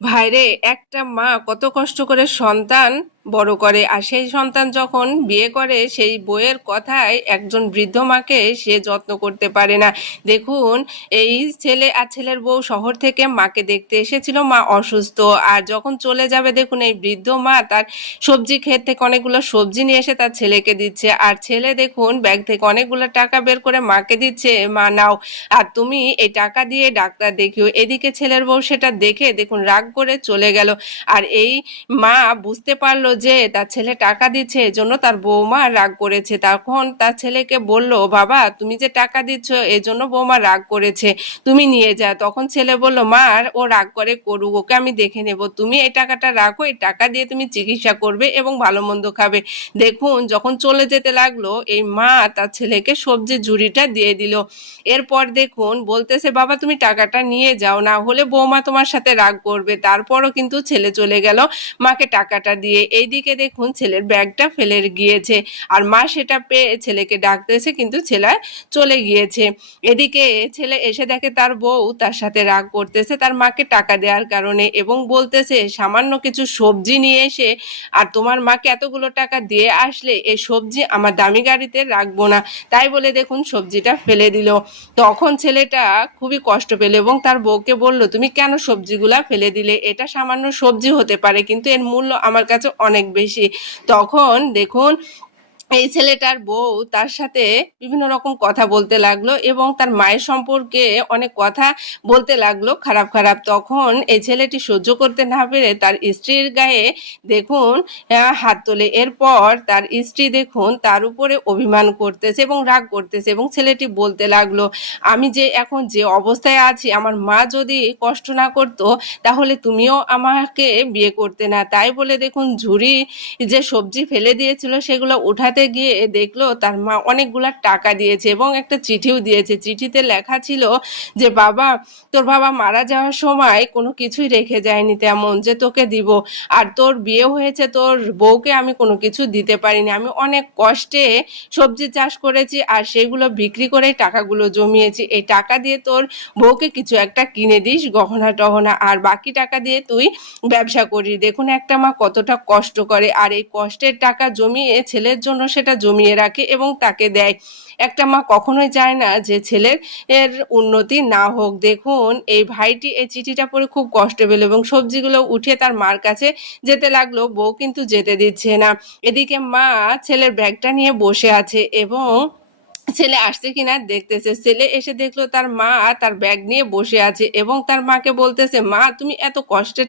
ভাইরে, একটা মা কত কষ্ট করে সন্তান বড় করে, আর সেই সন্তান যখন বিয়ে করে সেই বউয়ের কথায় একজন বৃদ্ধ মাকে সে যত্ন করতে পারে না। দেখুন, এই ছেলে আর ছেলের বউ শহর থেকে মাকে দেখতে এসেছিল, মা অসুস্থ। আর যখন চলে যাবে দেখুন, এই বৃদ্ধ মা তার সবজি ক্ষেত থেকে অনেকগুলো সবজি নিয়ে এসে তার ছেলেকে দিচ্ছে, আর ছেলে দেখুন ব্যাগ থেকে অনেকগুলো টাকা বের করে মাকে দিচ্ছে, মা নাও, আর তুমি এই টাকা দিয়ে ডাক্তার দেখিও। এদিকে ছেলের বউ সেটা দেখে দেখুন রাগ করে চলে গেল। আর এই মা বুঝতে পারলো যে তার ছেলে টাকা দিচ্ছে, এজন্য তার বৌমা রাগ করেছে। তখন তার ছেলেকে বলল, বাবা তুমি যে টাকা দিচ্ছ এজন্য বৌমা রাগ করেছে, তুমি নিয়ে যা। তখন ছেলে বলল, মা ও রাগ করে করুক, ওকে আমি দেখে নেব, তুমি এই টাকাটা রাখো, এই টাকা দিয়ে তুমি চিকিৎসা করবে এবং ভালো মন্দ খাবে। দেখুন যখন চলে যেতে লাগলো, এই মা তার ছেলেকে সবজির ঝুড়িটা দিয়ে দিল। এরপর দেখুন বলতেছে, বাবা তুমি টাকাটা নিয়ে যাও, না হলে বৌমা তোমার সাথে রাগ করবে। তারপরও কিন্তু ছেলে চলে গেল মাকে টাকাটা দিয়ে। এইদিকে দেখুন ছেলের ব্যাগটা ফেলে গিয়েছে, আর মা সেটা পেয়ে ছেলেকে ডাকতেছে, কিন্তু ছেলে চলে গিয়েছে। এদিকে ছেলে এসে দেখে তার বউ তার সাথে রাগ করতেছে তার মাকে টাকা দেওয়ার কারণে, এবং বলতেছে সামান্য কিছু সবজি নিয়ে এসে আর তোমার মাকে এতগুলো টাকা দিয়ে আসলে এই সবজি আমার দামি গাড়িতে রাখবো না, তাই বলে দেখুন সবজিটা ফেলে দিল। তখন ছেলেটা খুবই কষ্ট পেল এবং তার বউকে বলল, তুমি কেন সবজিগুলা ফেলে দিলে? এটা সামান্য সবজি হতে পারে, কিন্তু এর মূল্য আমার কাছে অনেক বেশি। তখন দেখুন এই ছেলেটার বউ তার সাথে বিভিন্ন রকম কথা বলতে লাগলো এবং তার মায়ের সম্পর্কে অনেক কথা বলতে লাগলো খারাপ খারাপ। তখন এই ছেলেটি সহ্য করতে না পেরে তার স্ত্রীর গায়ে দেখুন হাত তোলে। এরপর তার স্ত্রী দেখুন তার উপরে অভিমান করতেছে এবং রাগ করতেছে, এবং ছেলেটি বলতে লাগলো, আমি যে এখন যে অবস্থায় আছি, আমার মা যদি কষ্ট না করতো তাহলে তুমিও আমাকে বিয়ে করতে না। তাই বলে দেখুন ঝুড়ি যে সবজি ফেলে দিয়েছিল সেগুলো উঠাতে গিয়ে দেখলো তার মা অনেকগুলা টাকা দিয়েছে এবং একটা চিঠিও দিয়েছে। চিঠিতে লেখা ছিল যে, বাবা তোর বাবা মারা যাওয়ার সময় কোনো কিছুই রেখে যায়নি তেমন যে তোকে দিব, আর তোর বিয়ে হয়েছে, তোর বউকে আমি কোনো কিছু দিতে পারিনি, আমি অনেক কষ্টে সবজি চাষ করেছি আর সেগুলো বিক্রি করে টাকাগুলো জমিয়েছি, এই টাকা দিয়ে তোর বউকে কিছু একটা কিনে দিস, গহনা টহনা, আর বাকি টাকা দিয়ে তুই ব্যবসা করিস। দেখুন একটা মা কতটা কষ্ট করে, আর এই কষ্টের টাকা জমিয়ে ছেলের জন্য সেটা জমিয়ে রাখে এবং তাকে দেয়। একটা মা কখনোই চায় না যে ছেলের উন্নতি না হোক। দেখুন এই ভাইটি এই চিঠিটা পড়ে খুব কষ্ট পেল এবং সবজিগুলো উঠে তার মার কাছে যেতে লাগলো, বউ কিন্তু যেতে দিচ্ছে না। এদিকে মা ছেলের ব্যাগটা নিয়ে বসে আছে এবং ছেলে আসছে কিনা দেখতেছে। ছেলে এসে দেখলো তার মা তার ব্যাগ নিয়ে বসে আছে এবং তার মাকে বলতেছে, মা তুমি এত কষ্টে